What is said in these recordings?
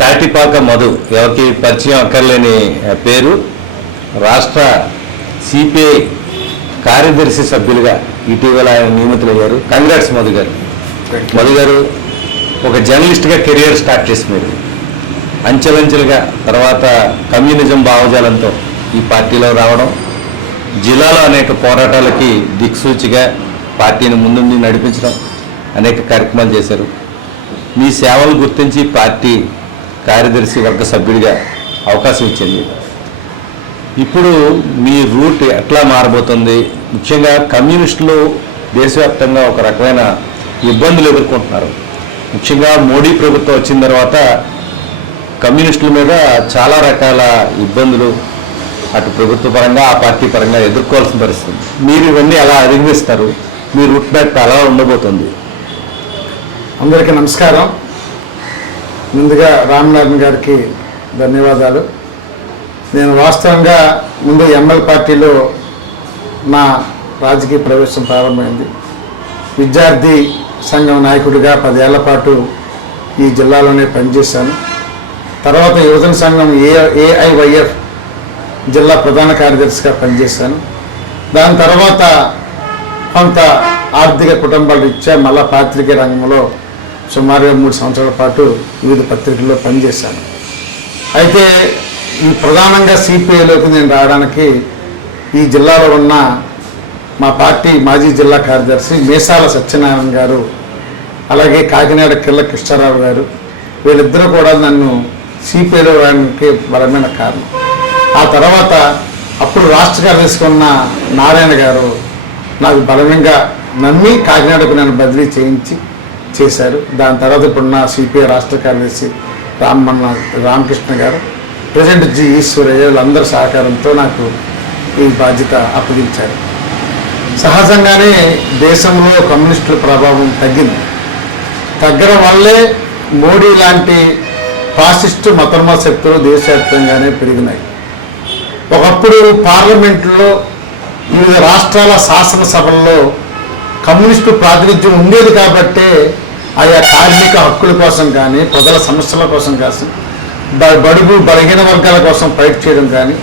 తాటిపాక మధు. ఎవరికి పరిచయం అక్కర్లేని పేరు. రాష్ట్ర సిపిఐ కార్యదర్శి సభ్యులుగా ఇటీవల ఆయన నియమితులయ్యారు. కంగ్రాట్స్ మధు గారు. మధు గారు ఒక జర్నలిస్ట్గా కెరియర్ స్టార్ట్ చేసి మీరు అంచెలంచెలుగా తర్వాత కమ్యూనిజం భావజాలంతో ఈ పార్టీలో రావడం జిల్లాలో అనేక పోరాటాలకి దిక్సూచిగా పార్టీని ముందుండి నడిపించడం అనేక కార్యక్రమాలు చేశారు. మీ సేవలు గుర్తించి పార్టీ కార్యదర్శి వర్గ సభ్యుడిగా అవకాశం ఇచ్చింది. ఇప్పుడు మీ రూట్ ఎట్లా మారబోతుంది? ముఖ్యంగా కమ్యూనిస్టులు దేశవ్యాప్తంగా ఒక రకమైన ఇబ్బందులు ఎదుర్కొంటున్నారు. ముఖ్యంగా మోడీ ప్రభుత్వం వచ్చిన తర్వాత కమ్యూనిస్టుల మీద చాలా రకాల ఇబ్బందులు అటు ప్రభుత్వ పరంగా ఆ పార్టీ పరంగా ఎదుర్కోవాల్సిన పరిస్థితి. మీరు ఇవన్నీ ఎలా అధిగమిస్తారు? మీ రూట్ మ్యాప్ అలా ఉండబోతుంది? అందరికీ నమస్కారం. ముందుగా రామనారాయణ గారికి ధన్యవాదాలు. నేను వాస్తవంగా ముందు ఎంఎల్ పార్టీలో నా రాజకీయ ప్రవేశం ప్రారంభమైంది. విద్యార్థి సంఘం నాయకుడిగా పదేళ్ళ పాటు ఈ జిల్లాలోనే పనిచేశాను. తర్వాత యువజన సంఘం ఏ ఏఐవైఎఫ్ జిల్లా ప్రధాన కార్యదర్శిగా పనిచేశాను. దాని తర్వాత కొంత ఆర్థిక కుటుంబాల రీత్యా మళ్ళా పాత్రికే రంగంలో సుమారుగా మూడు సంవత్సరాల పాటు వివిధ పత్రికల్లో పనిచేశాను. అయితే ఈ ప్రధానంగా సిపిఐలోకి నేను రావడానికి ఈ జిల్లాలో ఉన్న మా పార్టీ మాజీ జిల్లా కార్యదర్శి మేసాల సత్యనారాయణ గారు అలాగే కాకినాడ కిల్ల కృష్ణారావు గారు వీళ్ళిద్దరూ కూడా నన్ను సిపిఐలో రావడానికి బలమైన కారణం. ఆ తర్వాత అప్పుడు రాష్ట్ర కార్యదర్శి ఉన్న నారాయణ గారు నాకు బలమంగా నమ్మి కాకినాడకు నన్ను బదిలీ చేయించి చేశారు. దాని తర్వాత ఇప్పుడున్న సిపిఐ రాష్ట్ర కార్యదర్శి రామన్న రామకృష్ణ గారు ప్రజెంట్ జి ఈశ్వరయ్య వీళ్ళందరి సహకారంతో నాకు ఈ బాధ్యత అప్పగించారు. సహజంగానే దేశంలో కమ్యూనిస్టుల ప్రభావం తగ్గింది. తగ్గడం వల్లే మోడీ లాంటి ఫాసిస్టు మతర్మ శక్తులు దేశవ్యాప్తంగానే పెరిగినాయి. ఒకప్పుడు పార్లమెంట్లో వివిధ రాష్ట్రాల శాసనసభల్లో కమ్యూనిస్టు ప్రాతినిధ్యం ఉండేది కాబట్టే ఆయా కార్మిక హక్కుల కోసం కానీ ప్రజల సమస్యల కోసం కానీ బ- బడుగు బలహీన వర్గాల కోసం ఫైట్ చేయడం కానీ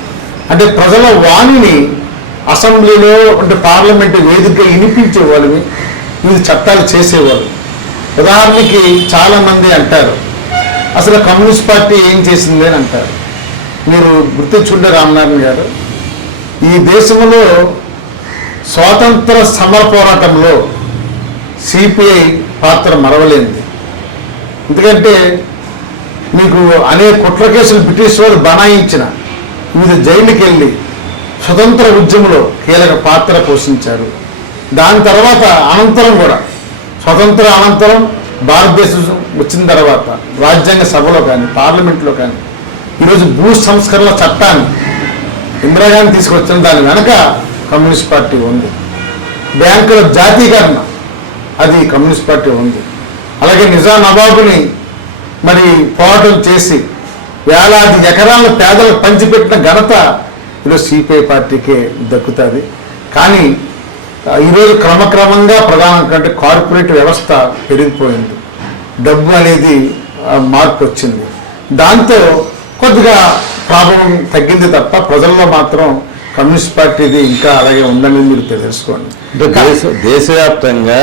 అంటే ప్రజల వాణిని అసెంబ్లీలో అంటే పార్లమెంటు వేదికగా వినిపించే వాళ్ళని వివిధ చట్టాలు చేసేవాళ్ళు. ఉదాహరణకి చాలామంది అంటారు అసలు కమ్యూనిస్ట్ పార్టీ ఏం చేసింది అని అంటారు. మీరు గుర్తించుండే రామనారాయణ గారు ఈ దేశంలో స్వాతంత్ర సమర పోరాటంలో సిపిఐ పాత్ర మరవలేంది ఎందుకంటే మీకు అనేక కుట్ర కేసులు బ్రిటిష్ వారు బనాయించిన వివిధ జైలుకి వెళ్ళి స్వతంత్ర ఉద్యమంలో కీలక పాత్ర పోషించారు. దాని తర్వాత అనంతరం కూడా స్వతంత్ర అనంతరం భారతదేశం వచ్చిన తర్వాత రాజ్యాంగ సభలో కానీ పార్లమెంట్లో కానీ ఈరోజు భూ సంస్కరణల చట్టాన్ని ఇందిరాగాంధీ తీసుకొచ్చిన దాని వెనక కమ్యూనిస్ట్ పార్టీ ఉంది. బ్యాంకుల జాతీకరణ అది కమ్యూనిస్ట్ పార్టీ ఉంది. అలాగే నిజాం నవాబుని మరి పోరాటం చేసి వేలాది ఎకరాలను పేదలకు పంచిపెట్టిన ఘనత ఈరోజు సిపిఐ పార్టీకే దక్కుతుంది. కానీ ఈరోజు క్రమక్రమంగా ప్రధాన కంటే కార్పొరేట్ వ్యవస్థ పెరిగిపోయింది. డబ్బు అనేది మార్పు వచ్చింది దాంతో కొద్దిగా ప్రాబ్లం తగ్గింది తప్ప ప్రజల్లో మాత్రం కమ్యూనిస్ట్ పార్టీది ఇంకా అలాగే ఉందని మీరు తెలుసుకోండి. దేశ దేశవ్యాప్తంగా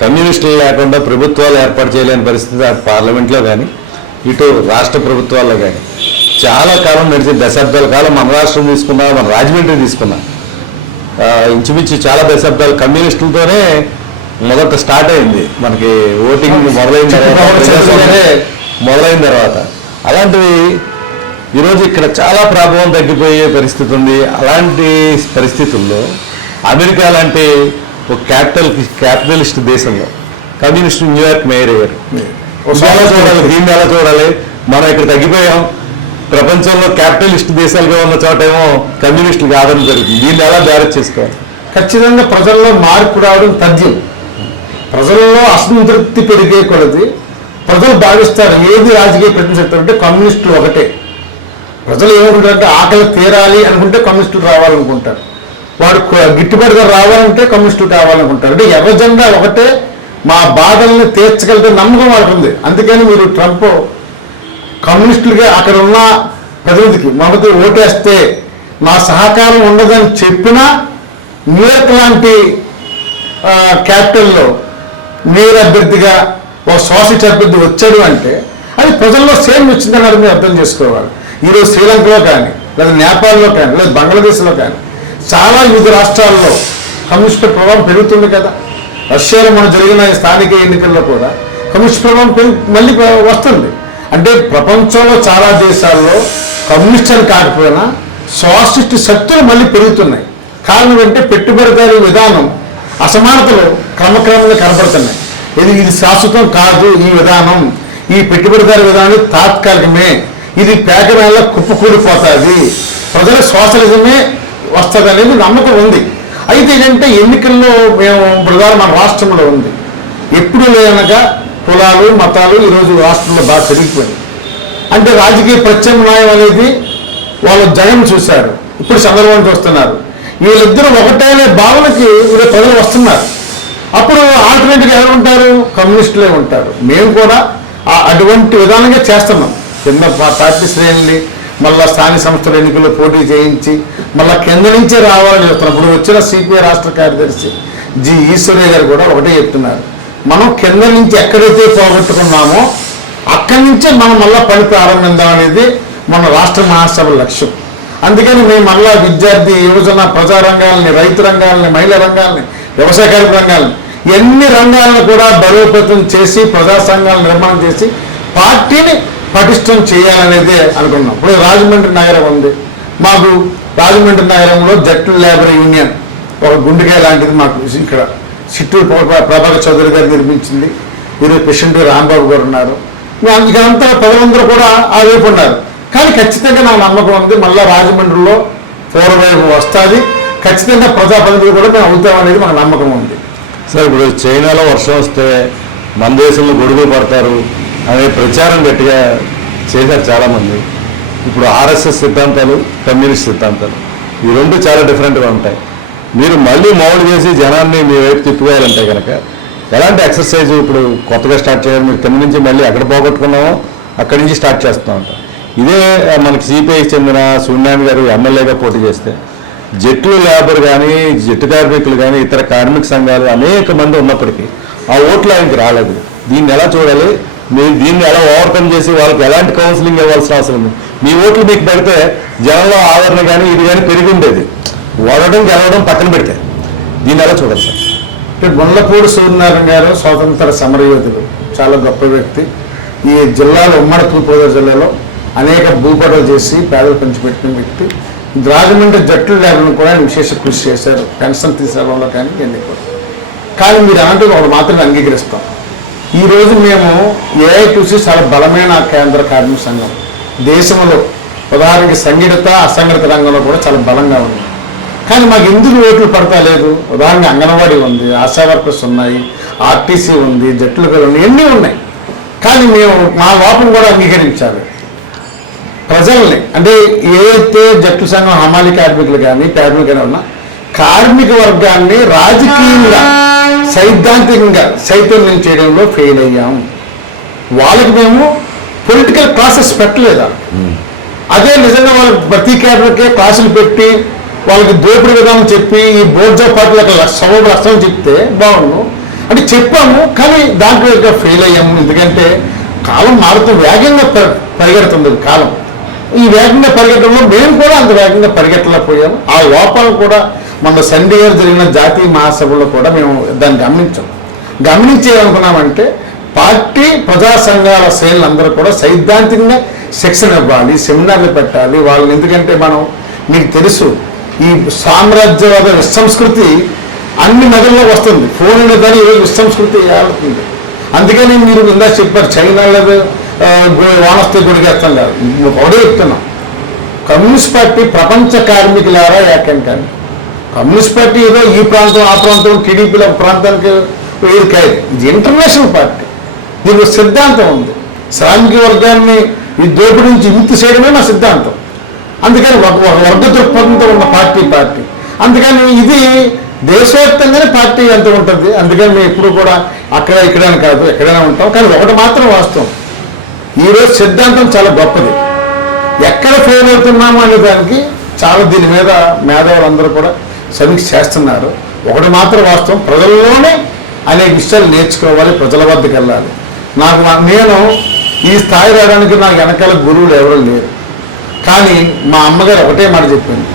కమ్యూనిస్టులు లేకుండా ప్రభుత్వాలు ఏర్పాటు చేయలేని పరిస్థితి అటు పార్లమెంట్లో కానీ ఇటు రాష్ట్ర ప్రభుత్వాల్లో కానీ. చాలా కాలం నడిచింది దశాబ్దాల కాలం మన రాష్ట్రం తీసుకున్నా మన రాజమండ్రి తీసుకున్నా. ఇంచుమించు చాలా దశాబ్దాలు కమ్యూనిస్టులతోనే మొదట స్టార్ట్ అయింది. మనకి ఓటింగ్ మొదలైన తర్వాత మొదలైన తర్వాత. అలాంటివి ఈరోజు ఇక్కడ చాలా ప్రభావం తగ్గిపోయే పరిస్థితి ఉంది. అలాంటి పరిస్థితుల్లో అమెరికా లాంటి ఒక క్యాపిటల్ క్యాపిటలిస్ట్ దేశంలో. కమ్యూనిస్ట్ న్యూయార్క్ మేయర్ అయ్యారు ఎలా చూడాలి దీన్ని ఎలా చూడాలి. మనం ఇక్కడ తగ్గిపోయాం. ప్రపంచంలో క్యాపిటలిస్ట్ దేశాలుగా ఉన్న చోటేమో కమ్యూనిస్టులకు ఆదరణ జరుగుతుంది. దీన్ని ఎలా బ్యాలెన్స్ చేసుకోవాలి? ఖచ్చితంగా ప్రజల్లో మార్పు రావడం తథ్యం. ప్రజల్లో అసంతృప్తి పెరిగే కొలది ప్రజలు భావిస్తారు. ఏది రాజకీయ ప్రతినిధిస్తారు అంటే కమ్యూనిస్టులు ఒకటే. ప్రజలు ఏమనుకుంటారంటే ఆకలి తీరాలి అనుకుంటే కమ్యూనిస్టులు రావాలనుకుంటారు. వాడు గిట్టుబాటుగా రావాలంటే కమ్యూనిస్టులు కావాలనుకుంటారు. అంటే ఎర్ర జెండా ఒకటే మా బాధల్ని తీర్చగలిగే నమ్మకం వాడుతుంది అందుకని మీరు ట్రంప్ కమ్యూనిస్టులుగా అక్కడ ఉన్న ప్రతినిధికి మనకు ఓటేస్తే మా సహకారం ఉండదని చెప్పినా న్యూయార్క్ లాంటి క్యాపిటల్లో మేయర్ అభ్యర్థిగా ఒక సోసైటీ అభ్యర్థి వచ్చాడు అంటే అది ప్రజల్లో సేమ్ వచ్చిందన్నది మీరు అర్థం చేసుకోవాలి. ఈరోజు శ్రీలంకలో కానీ లేదా నేపాల్లో కానీ లేదా బంగ్లాదేశ్లో కానీ చాలా వివిధ రాష్ట్రాల్లో కమ్యూనిస్ట్ ప్రభావం పెరుగుతుంది కదా. రష్యాలో మన జరిగిన ఈ స్థానిక ఎన్నికల్లో కూడా కమ్యూనిస్ట్ ప్రభావం పెరుగు మళ్ళీ వస్తుంది. అంటే ప్రపంచంలో చాలా దేశాల్లో కమ్యూనిస్ట్ అని కాకపోయినా సోషలిస్ట్ శక్తులు మళ్ళీ పెరుగుతున్నాయి. కారణం ఏంటంటే పెట్టుబడిదారు విధానం అసమానతలు క్రమక్రమంగా కనబడుతున్నాయి. ఇది ఇది శాశ్వతం కాదు ఈ విధానం. ఈ పెట్టుబడిదారు విధానం తాత్కాలికమే. ఇది పేకరాల కుప్పకూలిపోతుంది. ప్రజల సోషలిజమే వస్తుంది అనేది నమ్మకం ఉంది. అయితే ఏంటంటే ఎన్నికల్లో మేము ప్రధాన మన రాష్ట్రంలో ఉంది. ఎప్పుడు లేనగా కులాలు మతాలు ఈరోజు రాష్ట్రంలో బాగా పెరిగిపోయింది అంటే రాజకీయ ప్రత్యామ్నాయం అనేది వాళ్ళు జగన్ చూశారు. ఇప్పుడు చంద్రబాబు చూస్తున్నారు. వీళ్ళిద్దరూ ఒకటే అనే భావనకి వీళ్ళు ప్రజలు వస్తున్నారు. అప్పుడు ఆల్టర్నేటివ్ ఎవరు ఉంటారు? కమ్యూనిస్టులే ఉంటారు. మేము కూడా ఆ- అటువంటి విధానంగా చేస్తున్నాం. కింద పార్టీ శ్రేణుల్ని మళ్ళా స్థానిక సంస్థల ఎన్నికల్లో పోటీ చేయించి మళ్ళా కింద నుంచే రావాలని చెప్తున్నప్పుడు వచ్చిన సిపిఐ రాష్ట్ర కార్యదర్శి జి ఈశ్వరయ్య గారు కూడా ఒకటే చెప్తున్నారు. మనం కింద నుంచి ఎక్కడైతే పోగొట్టుకున్నామో అక్కడి నుంచే మనం మళ్ళీ పని ప్రారంభిద్దాం అనేది మన రాష్ట్ర మహాసభ లక్ష్యం. అందుకని మేము మళ్ళా విద్యార్థి యువజన ప్రజా రంగాలని రైతు రంగాలని మహిళా రంగాలని వ్యవసాయ కార్మిక రంగాలని ఎన్ని రంగాలను కూడా బలోపేతం చేసి ప్రజా సంఘాలను నిర్మాణం చేసి పార్టీని పటిష్టం చేయాలనేదే అనుకున్నాం. ఇప్పుడు రాజమండ్రి నగరం ఉంది. మాకు రాజమండ్రి నగరంలో జట్టు లేబర్ యూనియన్ ఒక గుండెకాయ లాంటిది మాకు ఇక్కడ. చిట్టూరు ప్రభాకర్ చౌదరి గారు నిర్మించింది. ఈరోజు ప్రెసిడెంట్ రాంబాబు గారు ఉన్నారు. ఇంకా- ఇకంతా ప్రజలందరూ కూడా ఆ వైపు ఉన్నారు. కానీ ఖచ్చితంగా నా నమ్మకం ఉంది మళ్ళీ రాజమండ్రిలో పూర్వవైపు వస్తుంది. ఖచ్చితంగా ప్రజాప్రతినిధులు కూడా మేము అవుతామనేది మాకు నమ్మకం ఉంది. సార్ ఇప్పుడు చైనాలో వర్షం వస్తే మన దేశంలో గొడుగులు పడతారు. అనే ప్రచారం గట్టిగా చేశారు చాలామంది. ఇప్పుడు ఆర్ఎస్ఎస్ సిద్ధాంతాలు కమ్యూనిస్ట్ సిద్ధాంతాలు ఈ రెండు చాలా డిఫరెంట్గా ఉంటాయి. మీరు మళ్ళీ మౌలు చేసి జనాన్ని మీ వైపు తిప్పుకోవాలంటే కనుక ఎలాంటి ఎక్సర్సైజ్ ఇప్పుడు కొత్తగా స్టార్ట్ చేయాలి? మీరు కింద నుంచి మళ్ళీ ఎక్కడ పోగొట్టుకున్నామో అక్కడి నుంచి స్టార్ట్ చేస్తూ ఉంటాం. ఇదే మనకి సిపిఐకి చెందిన సూర్యనారాయణ గారు ఎమ్మెల్యేగా పోటీ చేస్తే జట్లు లేబర్ కానీ జట్టు కార్మికులు కానీ ఇతర కార్మిక సంఘాలు అనేక మంది ఉన్నప్పటికీ ఆ ఓట్లు ఆయనకి రాలేదు. దీన్ని ఎలా చూడాలి? మీరు దీన్ని ఎలా ఓవర్కమ్ చేసి వాళ్ళకి ఎలాంటి కౌన్సిలింగ్ ఇవ్వాల్సిన అవసరం ఉంది? మీ ఓట్లు మీకు పెడితే జనంలో ఆదరణ కానీ ఇది కానీ పెరిగి ఉండేది ఓడటం గెలవడం పక్కన పెడితే. దీన్ని ఎలా చూడాలి సార్? అంటే సూర్యనారాయణ గారు స్వాతంత్ర సమరయోధులు చాలా గొప్ప వ్యక్తి. ఈ జిల్లాలో ఉమ్మడి తూర్పుగోదావరి జిల్లాలో అనేక భూపటలు చేసి పేదలు పంచిపెట్టిన వ్యక్తి. రాజమండ్రి జట్లు లేబర్ను కూడా ఆయన విశేష కృషి చేశారు. పెన్షన్ తీసుకురావడంలో కానీ ఎన్ని కూడా. కానీ మీరు అన్నట్టు ఒకటి మాత్రమే అంగీకరిస్తాం. ఈ రోజు మేము ఏఐటీసీ చాలా బలమైన కేంద్ర కార్మిక సంఘం. దేశంలో ఉదాహరణకి సంఘటిత అసంఘటిత రంగంలో కూడా చాలా బలంగా ఉంది. కానీ మాకు ఎందుకు ఓట్లు పడతా లేదు? ఉదాహరణకి అంగన్వాడీ ఉంది ఆశా వర్కర్స్ ఉన్నాయి ఆర్టీసీ ఉంది జట్లు ఉన్నాయి ఎన్ని ఉన్నాయి. కానీ మేము మా లోపం కూడా అంగీకరించాలి. ప్రజల్ని అంటే ఏదైతే జట్టు సంఘం హమాలి కార్మికులు కానీ కార్మికులు కానీ ఉన్నా కార్మిక వర్గాన్ని రాజకీయంగా సైద్ధాంతికంగా చైతన్యం చేయడంలో ఫెయిల్ అయ్యాం వాళ్ళకి మేము పొలిటికల్ క్లాసెస్ పెట్టలేదా? అదే నిజంగా వాళ్ళకి ప్రతి క్యాడర్కే క్లాసులు పెట్టి వాళ్ళకి దోపిడి విధానం చెప్పి ఈ బోర్జా పార్టీలకు సబబు లక్షణం చెప్తే బాగుండు. అంటే చెప్పాము కానీ దాంట్లో ఫెయిల్ అయ్యాము. ఎందుకంటే కాలం మారుతూ వేగంగా పరిగెడుతుంది కాలం. ఈ వేగంగా పరిగెట్టడంలో మేము కూడా అంత వేగంగా పరిగెట్టలేకపోయాము. ఆ లోపాలు కూడా మన సండే గారు జరిగిన జాతీయ మహాసభలో కూడా మేము దాన్ని గమనించాం. గమనించి ఏమనుకున్నామంటే పార్టీ ప్రజా సంఘాల శ్రేణులందరూ కూడా సైద్ధాంతికంగా శిక్షణ ఇవ్వాలి సెమినార్లు పెట్టాలి వాళ్ళని ఎందుకంటే మనం మీకు తెలుసు ఈ సామ్రాజ్యవాద విసంస్కృతి అన్ని నదుల్లో వస్తుంది. ఫోన్ కానీ ఈరోజు విసంస్కృతి ఏడుతుంది అందుకని మీరు ఇందా చెప్పారు చైనా లేదు వానస్తే గుడికేస్తాం లేదు. ఒకటే చెప్తున్నాం. కమ్యూనిస్ట్ పార్టీ ప్రపంచ కార్మికులారా ఏకం కానీ. మున్సిపాలిటీలో పార్టీ ఏదో ఈ ప్రాంతం ఆ ప్రాంతం టీడీపీలో ప్రాంతానికి వేరు కాదు. ఇది ఇంటర్నేషనల్ పార్టీ. దీనికి సిద్ధాంతం ఉంది. శ్రామిక వర్గాన్ని ఈ దోపిడి నుంచి విముక్తి చేయడమే నా సిద్ధాంతం. అందుకని ఒక ఒక వర్గ దృక్పథంతో ఉన్న పార్టీ పార్టీ. అందుకని ఇది దేశవ్యాప్తంగానే పార్టీ ఎంత ఉంటుంది. అందుకని మేము ఎప్పుడు కూడా అక్కడ ఇక్కడైనా కాదు ఎక్కడైనా ఉంటాం. కానీ ఒకటి మాత్రం వాస్తవం. ఈరోజు సిద్ధాంతం చాలా గొప్పది. ఎక్కడ ఫెయిల్ అవుతున్నాము అనే దానికి చాలా దీని మీద మేధావులందరూ కూడా సమీక్ష చేస్తున్నారు. ఒకటి మాత్రం వాస్తవం ప్రజల్లోనే అనేక విషయాలు నేర్చుకోవాలి ప్రజల వద్దకు వెళ్ళాలి. నాకు నేను ఈ స్థాయి రావడానికి నాకు వెనకాల గురువులు ఎవరు లేరు. కానీ మా అమ్మగారు ఒకటే మాట చెప్పింది.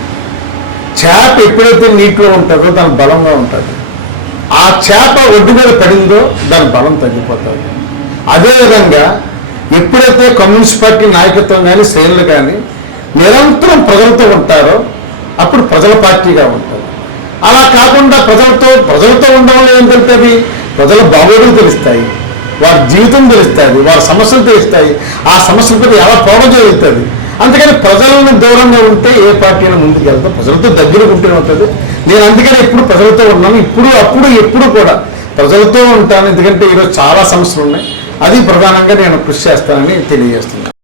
చేప ఎప్పుడైతే నీటిలో ఉంటుందో దాని బలంగా ఉంటుంది. ఆ చేప ఒడ్డు మీద పడిందో దాని బలం తగ్గిపోతుంది. అదేవిధంగా ఎప్పుడైతే కమ్యూనిస్ట్ పార్టీ నాయకత్వం కానీ శ్రేణులు కానీ నిరంతరం ప్రజలతో ఉంటారో అప్పుడు ప్రజల పార్టీగా ఉంటుంది అలా కాకుండా ప్రజలతో ప్రజలతో ఉండడం వల్ల ఏం తెలుస్తుంది? ప్రజల బాగోగులు తెలుస్తాయి. వారి జీవితం తెలుస్తుంది వారి సమస్యలు తెలుస్తాయి. ఆ సమస్యలతో ఎలా పోవడం జరుగుతుంది? అందుకని ప్రజలను దూరంగా ఉంటే ఏ పార్టీ అయినా ముందుకు వెళ్తాం. ప్రజలతో దగ్గరకు ఉంటూనే ఉంటుంది. నేను అందుకని ఎప్పుడు ప్రజలతో ఉన్నాను. ఇప్పుడు అప్పుడు ఎప్పుడు కూడా ప్రజలతో ఉంటాను. ఎందుకంటే ఈరోజు చాలా సమస్యలు ఉన్నాయి. అది ప్రధానంగా నేను కృషి చేస్తానని తెలియజేస్తున్నాను.